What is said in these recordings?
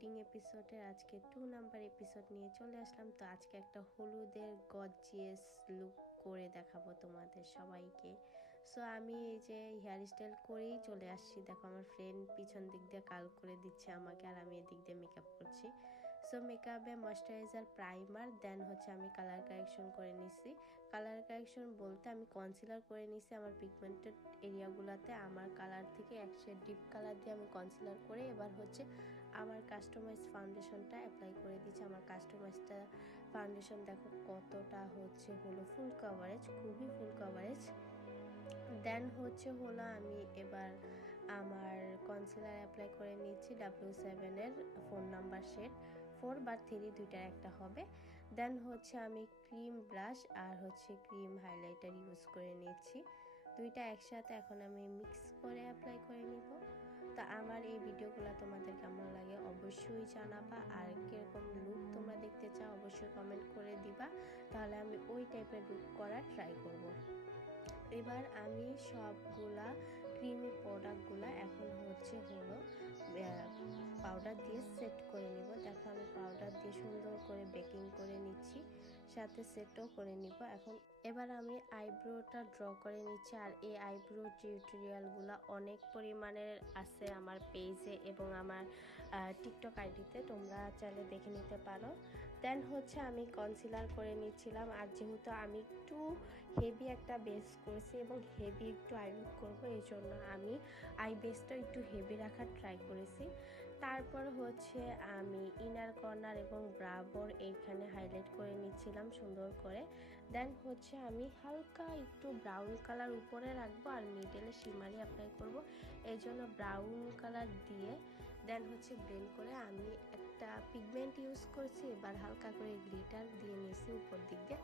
Wedding এপিসোডের আজকে 2 number episode নিয়ে চলে আসলাম। তো আজকে একটা হলুদের গর্জিয়াস লুক করে দেখাবো তোমাদের সবাইকে। সো আমি এই যে হেয়ার স্টাইল করেই চলে আসছি। দেখো আমার ফ্রেন্ড পিছন দিক দিয়ে কাল করে দিচ্ছে আমাকে, আর আমি এদিক দিয়ে মেকআপ করছি। সো মেকআপে ময়শ্চারাইজার, প্রাইমার, দেন হচ্ছে আমি কালার কারেকশন করে নিছি। কালার কারেকশন বলতে আমি কনসিলার করে নিছি আমার পিগমেন্টেড এরিয়াগুলোতে। আমার কালার থেকে এক শেড ডিপ কালার দিয়ে আমি কনসিলার করে এবার হচ্ছে আমার কাস্টমাইজ ফাউন্ডেশনটা অ্যাপ্লাই করে দিচ্ছি। আমার কাস্টমাইজটা ফাউন্ডেশন দেখো কতটা হলো ফুল কভারেজ, খুবই ফুল কভারেজ। দেন হলো আমি এবার আমার কনসিলার অ্যাপ্লাই করে নিচ্ছি W7-এর 4 নাম্বার শেড, 4 বা 3 দুইটার একটা হবে। দেন আমি ক্রিম ব্রাশ আর ক্রিম হাইলাইটার ইউজ করে নিচ্ছি, দুইটা একসাথে এখন আমি মিক্স করে অ্যাপ্লাই করে নিব। তো আমার এই ভিডিওগুলো তোমাদের কেমন লাগে অবশ্যই জানাবা, আর কিরকম লুক তোমরা দেখতে চাও অবশ্যই কমেন্ট করে দিবা, তাহলে আমি ওই টাইপের লুক করার ট্রাই করব। এবার আমি সবগুলা ক্রিমি প্রোডাক্টগুলা এখন হলো পাউডার দিয়ে সেট করে নিব। দেখো আমি পাউডার দিয়ে সুন্দর করে বেকিং করে নিচ্ছি, সাথে সেটও করে নিব। এবার আমি আইব্রোটা ড্র করে নিচ্ছি, আর এই আইব্রো টিউটোরিয়ালগুলো অনেক পরিমাণের আছে আমার পেজে এবং আমার টিকটক আইডিতে, তোমরা চাইলে দেখে নিতে পারো। দেন আমি কনসিলার করে নিচ্ছিলাম, আর যেহেতু আমি একটু হেভি একটা বেস করেছি এবং হেভি একটু আই লুক করবো, এই জন্য আমি আই বেসটা একটু হেভি রাখার ট্রাই করেছি। তারপর আমি ইনার কর্নার এবং ব্রাবোর এইখানে হাইলাইট করে নিচ্ছিলাম সুন্দর করে। দেন আমি হালকা একটু ব্রাউন কালার উপরে রাখবো আর মিডলে শিমারি অ্যাপ্লাই করব, এই জন্য ব্রাউন কালার দিয়ে দেন ব্লেন্ড করে আমি একটা পিগমেন্ট ইউজ করছি। এবার হালকা করে গ্লিটার দিয়ে নিয়েছি উপর দিক দিয়ে।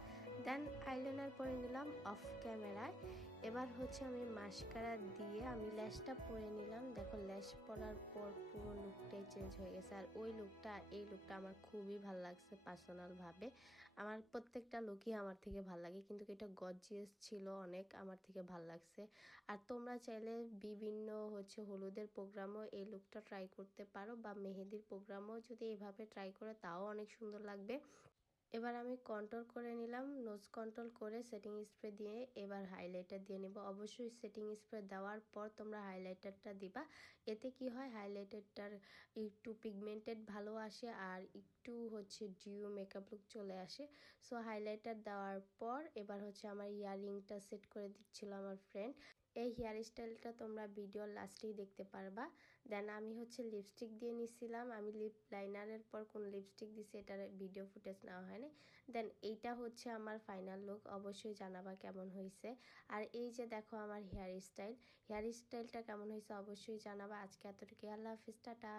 দেন আইলাইনার পরে নিলাম অফ ক্যামেরায়। এবার আমি মাস্কারা দিয়ে আমি ল্যাশটা পরে নিলাম। দেখো ল্যাশ পরার পর পুরো লুকটাই চেঞ্জ হয়ে গেছে, আর এই লুকটা আমার খুবই ভালো লাগছে পার্সোনালভাবে। আমার প্রত্যেকটা লুকই আমার থেকে ভালো লাগে, কিন্তু এটা গর্জিয়াস ছিল অনেক, আমার থেকে ভালো লাগছে। আর তোমরা চাইলে বিভিন্ন হলুদের প্রোগ্রামও এই লুকটা ট্রাই করতে পারো, বা মেহেদির প্রোগ্রামও যদি এভাবে ট্রাই করো তাও অনেক সুন্দর লাগবে। এবার আমি কন্ট্রোল করে নিলাম, নোজ কন্ট্রোল করে সেটিং স্প্রে দিয়ে এবার হাইলাইটার দিয়ে নেব। অবশ্যই সেটিং স্প্রে দেওয়ার পর তোমরা হাইলাইটারটা দিবা, এতে কি হয় হাইলাইটারটার একটু পিগমেন্টেড ভালো আসে আর একটু ডিউ মেকআপ লুক চলে আসে। সো হাইলাইটার দেওয়ার পর এবার আমার ইয়াররিংটা সেট করে দিচ্ছিল আমার ফ্রেন্ড। এই হেয়ার স্টাইলটা তোমরা ভিডিওর লাস্টেই দেখতে পারবা। দেন আমি লিপস্টিক দিয়ে নিছিলাম, আমি লিপ লাইনারের পর কোন লিপস্টিক দিছি এটার ভিডিও ফুটেজ নেওয়া হয়নি। দেন এইটা আমার ফাইনাল লুক, অবশ্যই জানাবা কেমন হয়েছে। আর এই যে দেখো আমার হেয়ার স্টাইলটা কেমন হয়েছে অবশ্যই জানাবা। আজকে এতটুকু, আল্লাহ হাফিজ, টাটা।